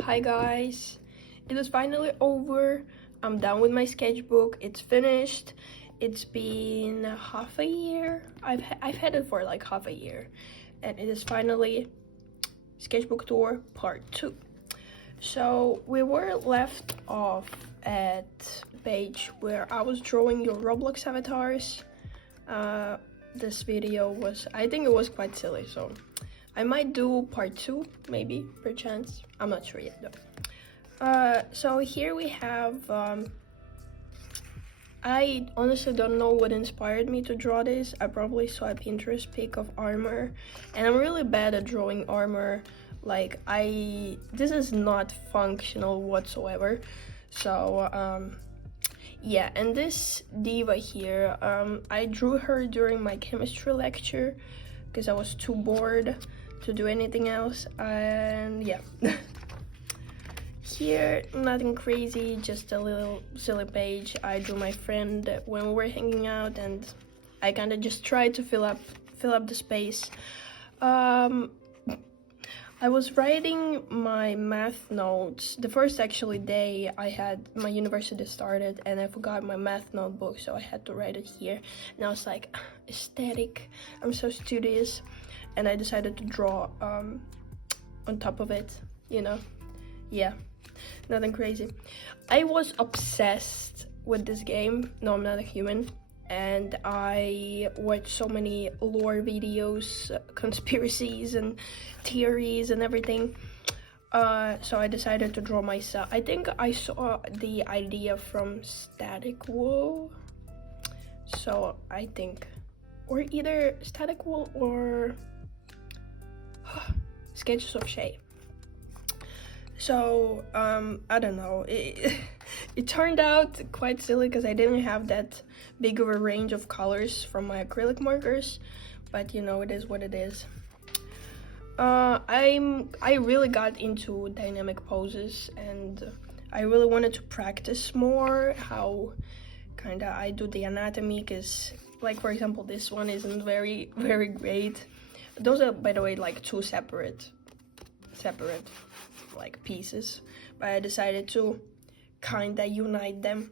Hi guys, it is finally over. I'm done with my sketchbook. It's finished. It's been half a year. I've had it for like half a year, and it is finally sketchbook tour part 2. So we were left off at the page where I was drawing your Roblox avatars. This video was, I think it was quite silly, so I might do part 2, maybe, perchance. I'm not sure yet, though. So here we have, I honestly don't know what inspired me to draw this. I probably saw a Pinterest pic of armor, and I'm really bad at drawing armor. Like, this is not functional whatsoever. So, yeah, and this diva here, I drew her during my chemistry lecture because I was too bored to do anything else, and yeah. Here, nothing crazy, just a little silly page. I drew my friend when we were hanging out, and I kind of just tried to fill up the space. I was writing my math notes the first actually day I had my university started, and I forgot my math notebook, so I had to write it here. And I was like, aesthetic, I'm so studious, and I decided to draw on top of it, you know. Yeah, nothing crazy. I was obsessed with this game. No, I'm not a human. And I watched so many lore videos, conspiracies and theories and everything. So I decided to draw myself. I think I saw the idea from Static Wool. So I think, or either Static Wool or Sketches of Shay. So, I don't know, it turned out quite silly because I didn't have that big of a range of colors from my acrylic markers, but you know, it is what it is. I really got into dynamic poses, and I really wanted to practice more how kinda I do the anatomy, because like, for example, this one isn't very great. Those are, by the way, like two separate like pieces, but I decided to kinda unite them.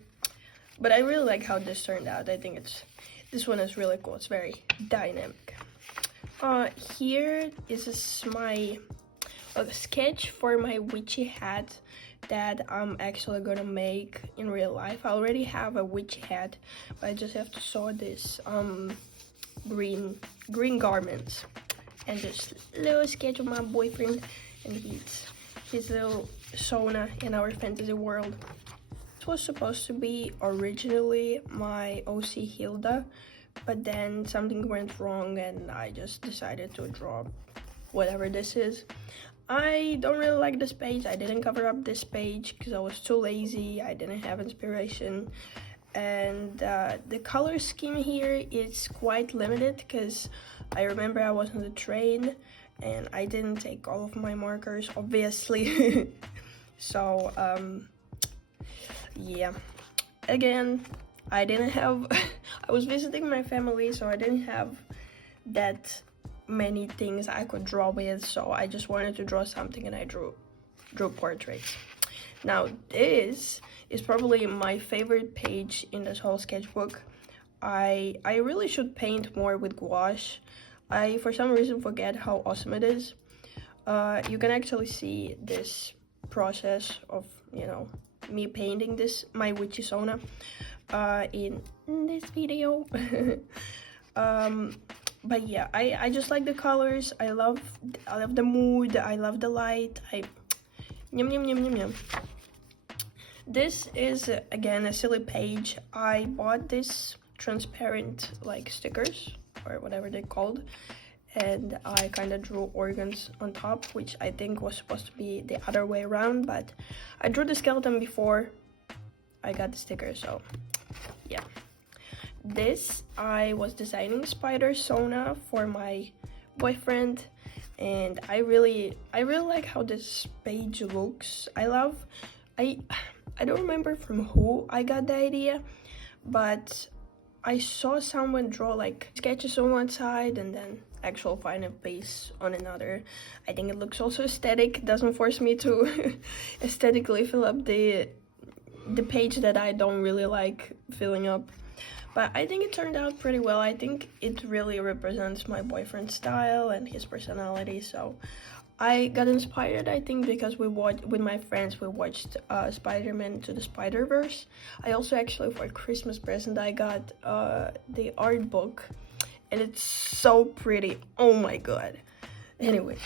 But I really like how this turned out. I think this one is really cool. It's very dynamic. Here is my sketch for my witchy hat that I'm actually gonna make in real life. I already have a witchy hat, but I just have to sew this green garments, and this little sketch of my boyfriend and his little sauna in our fantasy world. This was supposed to be originally my OC Hilda, but then something went wrong and I just decided to draw whatever this is. I don't really like this page. I didn't cover up this page because I was too lazy. I didn't have inspiration, and the color scheme here is quite limited because I remember I was on the train and I didn't take all of my markers, obviously. So yeah, again, I didn't have I was visiting my family, so I didn't have that many things I could draw with, so I just wanted to draw something, and I drew portraits. Now this is probably my favorite page in this whole sketchbook. I really should paint more with gouache. I, for some reason, forget how awesome it is. You can actually see this process of, you know, me painting this, my witchy sauna, in this video. But yeah, I just like the colors. I love the mood. I love the light. Yum. This is, again, a silly page. I bought this transparent, like, stickers, or whatever they're called, and I kind of drew organs on top, which I think was supposed to be the other way around, but I drew the skeleton before I got the sticker, so yeah. This, I was designing spider sauna for my boyfriend, and I really like how this page looks. I don't remember from who I got the idea, but I saw someone draw like sketches on one side and then actual final piece on another. I think it looks also aesthetic, doesn't force me to aesthetically fill up the page that I don't really like filling up. But I think it turned out pretty well. I think it really represents my boyfriend's style and his personality. So I got inspired, I think, because with my friends we watched Spider-Man Into the Spider-Verse. I also actually, for a Christmas present, I got the art book, and it's so pretty. Oh my god. Anyway.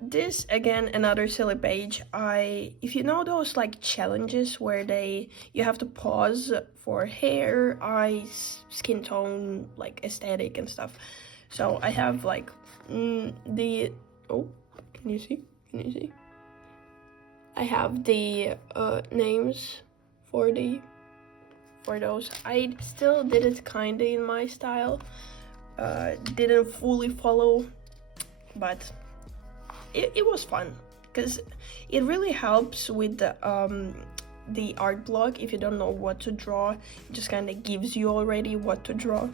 This again, another silly page. If you know those like challenges where you have to pause for hair, eyes, skin tone, like aesthetic and stuff. So I have like can you see? I have the names for those. I still did it kinda in my style. Didn't fully follow, but it was fun, because it really helps with the art block. If you don't know what to draw, it just kind of gives you already what to draw.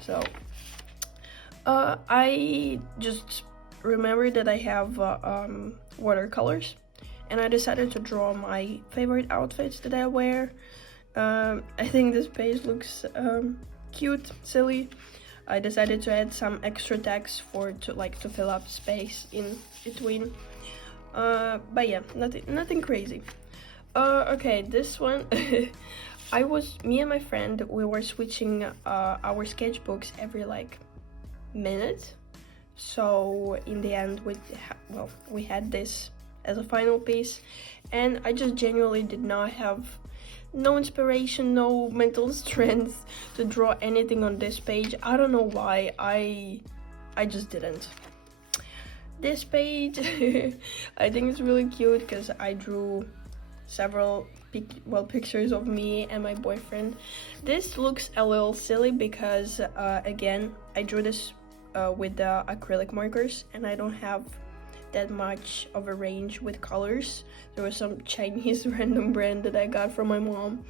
So I just remembered that I have watercolors, and I decided to draw my favorite outfits that I wear. I think this page looks cute, silly. I decided to add some extra text to fill up space in between. But yeah, nothing crazy. Okay, this one, me and my friend, we were switching our sketchbooks every like minute. So in the end, we had this as a final piece, and I just genuinely did not have no inspiration, no mental strength to draw anything on this page. I don't know why, I just didn't. This page, I think it's really cute because I drew several pictures of me and my boyfriend. This looks a little silly because again, I drew this with the acrylic markers, and I don't have that much of a range with colors. There was some Chinese random brand that I got from my mom,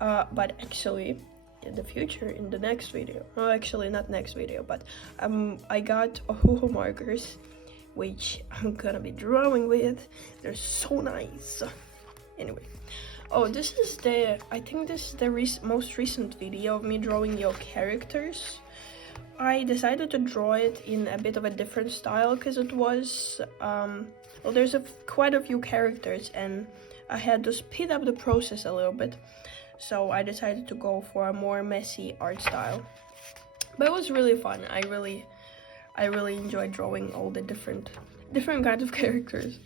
but actually in the future, in the next video, well, actually not next video, but I got Ohuhu markers, which I'm gonna be drawing with. They're so nice. Anyway, this is I think this is the most recent video of me drawing your characters. I decided to draw it in a bit of a different style because it was, there's quite a few characters, and I had to speed up the process a little bit. So I decided to go for a more messy art style. But it was really fun. I really enjoyed drawing all the different kinds of characters.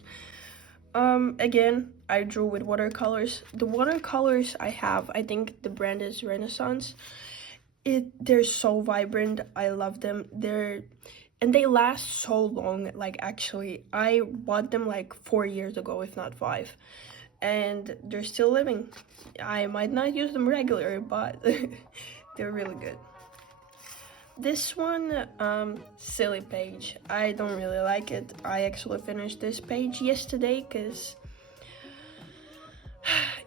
Again, I drew with watercolors. The watercolors I have, I think the brand is Renaissance. They're so vibrant. I love them. And they last so long. Like, actually, I bought them like 4 years ago, if not 5, and they're still living. I might not use them regularly, but they're really good. This one, silly page. I don't really like it. I actually finished this page yesterday because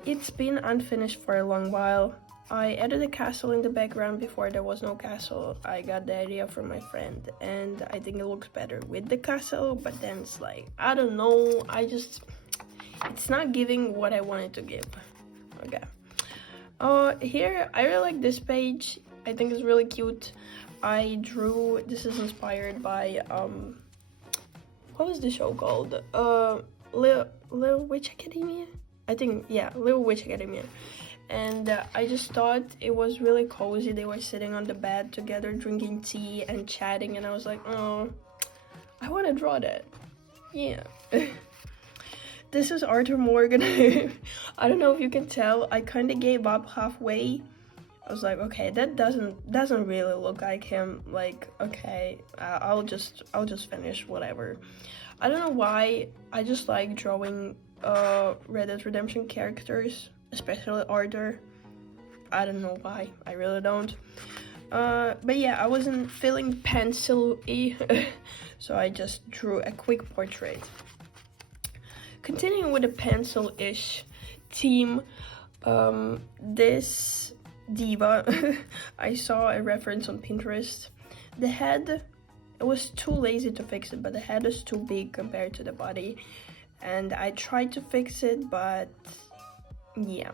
it's been unfinished for a long while. I added a castle in the background before there was no castle. I got the idea from my friend, and I think it looks better with the castle, but then it's like, I don't know, it's not giving what I wanted to give. Okay. Here, I really like this page. I think it's really cute. This is inspired by, what was the show called? Little Witch Academia? I think, yeah, Little Witch Academia. And I just thought it was really cozy. They were sitting on the bed together, drinking tea and chatting, and I was like, oh, I want to draw that. Yeah. This is Arthur Morgan. I don't know if you can tell, I kind of gave up halfway. I was like, okay, that doesn't really look like him. Like, okay, I'll just finish whatever. I don't know why, I just like drawing Red Dead Redemption characters, especially Arthur. I don't know why, I really don't. But yeah, I wasn't feeling pencil-y, so I just drew a quick portrait. Continuing with the pencil-ish theme, this diva, I saw a reference on Pinterest. the head, it was too lazy to fix it, but the head is too big compared to the body, and I tried to fix it, but yeah.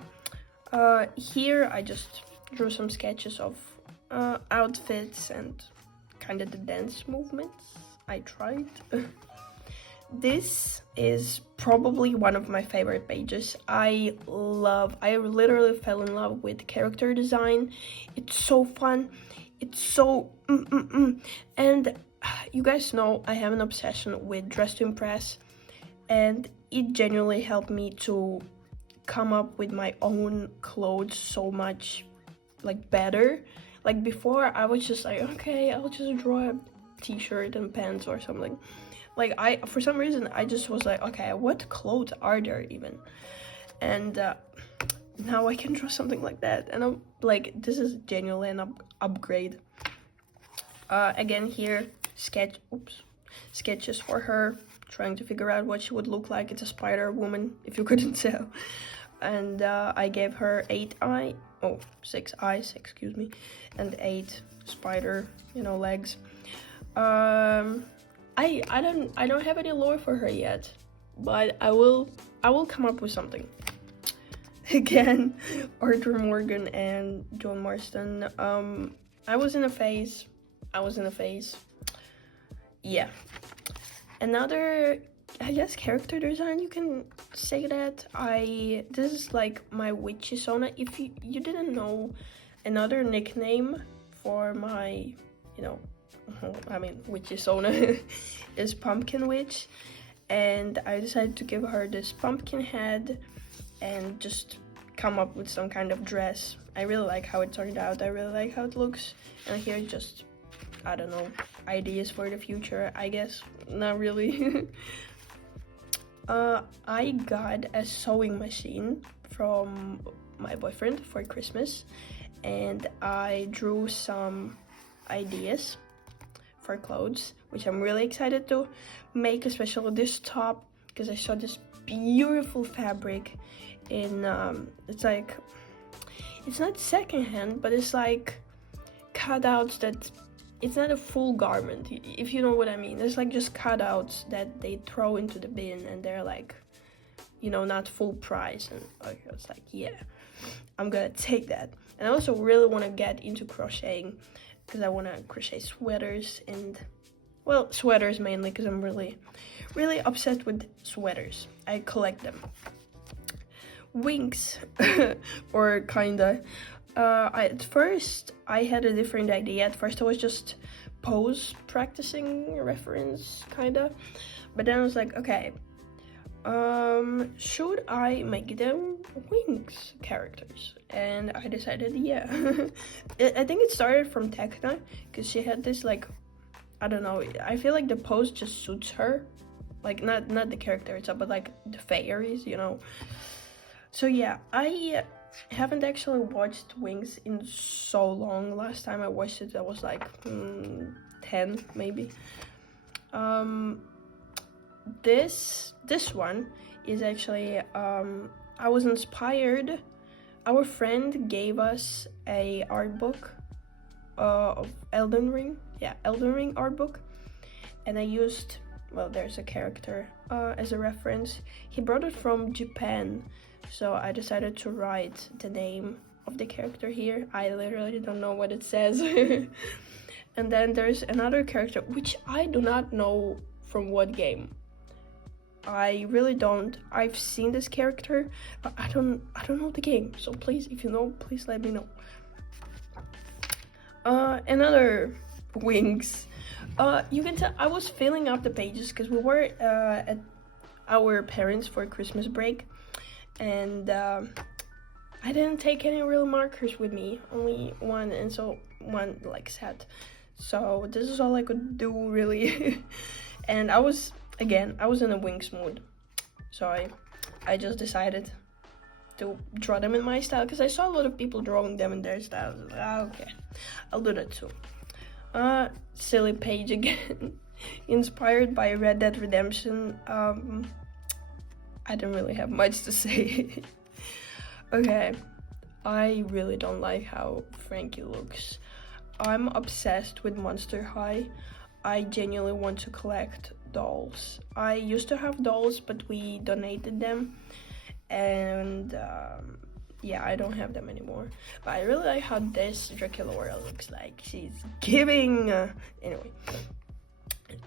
Here I just drew some sketches of outfits and kind of the dance movements I tried. This is probably one of my favorite pages. I literally fell in love with character design. It's so fun. It's so and you guys know I have an obsession with Dress to Impress, and it genuinely helped me to come up with my own clothes so much like better. Like before I was just like, okay, I'll just draw a t-shirt and pants or something. Like for some reason I just was like, okay, what clothes are there even? And now I can draw something like that, and I'm like, this is genuinely an upgrade. Again here, sketches for her, trying to figure out what she would look like. It's a spider woman, if you couldn't tell. And I gave her 6 eyes, excuse me, and 8 spider, legs. I don't have any lore for her yet, but I will come up with something. Again, Arthur Morgan and John Marston. I was in a phase. Yeah. Another, I guess, character design, you can say that. This is like my witchy Sona. If you didn't know, another nickname for my, witchy Sona is Pumpkin Witch, and I decided to give her this pumpkin head and just come up with some kind of dress. I really like how it turned out. I really like how it looks. And here just, I don't know, ideas for the future, I guess. Not really. I got a sewing machine from my boyfriend for Christmas, and I drew some ideas for clothes, which I'm really excited to make, especially this top, because I saw this beautiful fabric in it's like, it's not secondhand, but it's like cutouts that, it's not a full garment, if you know what I mean. It's like just cutouts that they throw into the bin, and they're like, not full price. And I was like, yeah, I'm gonna take that. And I also really want to get into crocheting, because I want to crochet sweaters, and well, sweaters mainly, because I'm really obsessed with sweaters. I collect them. Wings, or kinda. At first I had a different idea. At first I was just pose practicing reference, kinda, but then I was like, okay, should I make them wings characters? And I decided, yeah. I think it started from Tekna, because she had this, like, I don't know, I feel like the pose just suits her, like not the character itself, but like the fairies, So yeah, I haven't actually watched Wings in so long. Last time I watched it, I was like 10 maybe. This one is actually, I was inspired. Our friend gave us a art book of Elden Ring. Yeah, Elden Ring art book, and I used, well, there's a character as a reference. He brought it from Japan, so I decided to write the name of the character here. I literally don't know what it says. And then there's another character which I do not know from what game. I really don't. I've seen this character, but I don't know the game. So please, if you know, please let me know. Another Wings. You can tell I was filling up the pages because we were at our parents for Christmas break, and I didn't take any real markers with me, only one, and so one like set. So this is all I could do really. And I was in a Wings mood, so I just decided to draw them in my style, because I saw a lot of people drawing them in their style. I was like, okay, I'll do that too. Silly page again. Inspired by Red Dead Redemption. I don't really have much to say. Okay, I really don't like how Frankie looks. I'm obsessed with Monster High. I genuinely want to collect dolls. I used to have dolls, but we donated them, and yeah, I don't have them anymore. But I really like how this Draculaura looks like. She's giving. Anyway,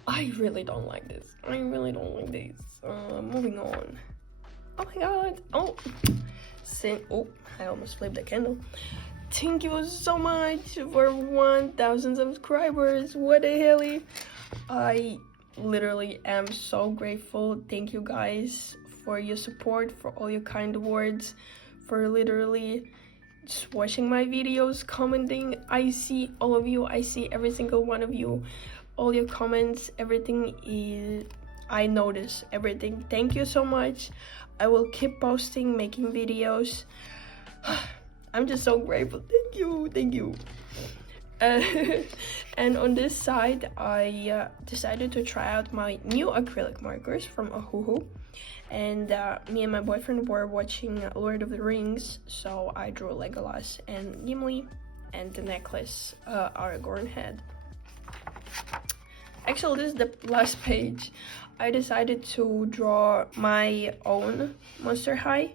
I really don't like this. I really don't like this. Moving on. Oh my god. Oh, I almost flipped the candle. Thank you so much for 1,000 subscribers. What the hell? I literally am so grateful. Thank you guys for your support, for all your kind words, for literally just watching my videos, commenting. I see all of you. I see every single one of you. All your comments, everything is, I notice everything. Thank you so much. I will keep posting, making videos. I'm just so grateful. Thank you. And on this side, I decided to try out my new acrylic markers from Ohuhu. And me and my boyfriend were watching Lord of the Rings, so I drew Legolas and Gimli, and the necklace Aragorn had. Actually, this is the last page. I decided to draw my own Monster High,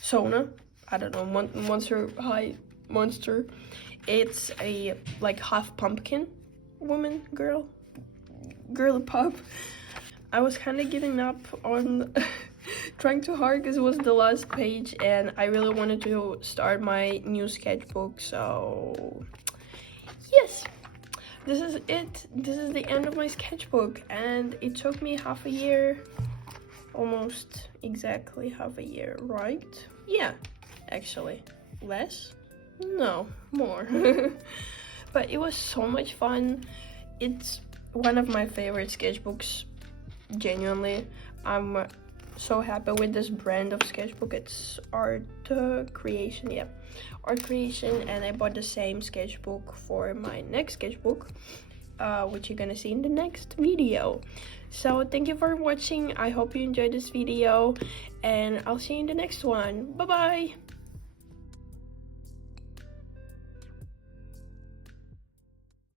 Sona. I don't know, Monster High monster. It's a like half pumpkin woman, girly pop. I was kind of giving up on trying too hard because it was the last page, and I really wanted to start my new sketchbook. So yes, this is it. This is the end of my sketchbook, and it took me half a year, almost exactly half a year, right? Yeah, actually less, no, more. But it was so much fun. It's one of my favorite sketchbooks, genuinely. I'm so happy with this brand of sketchbook. It's art creation, yeah, art creation. And I bought the same sketchbook for my next sketchbook, which you're gonna see in the next video. So thank you for watching. I hope you enjoyed this video, and I'll see you in the next one. Bye bye.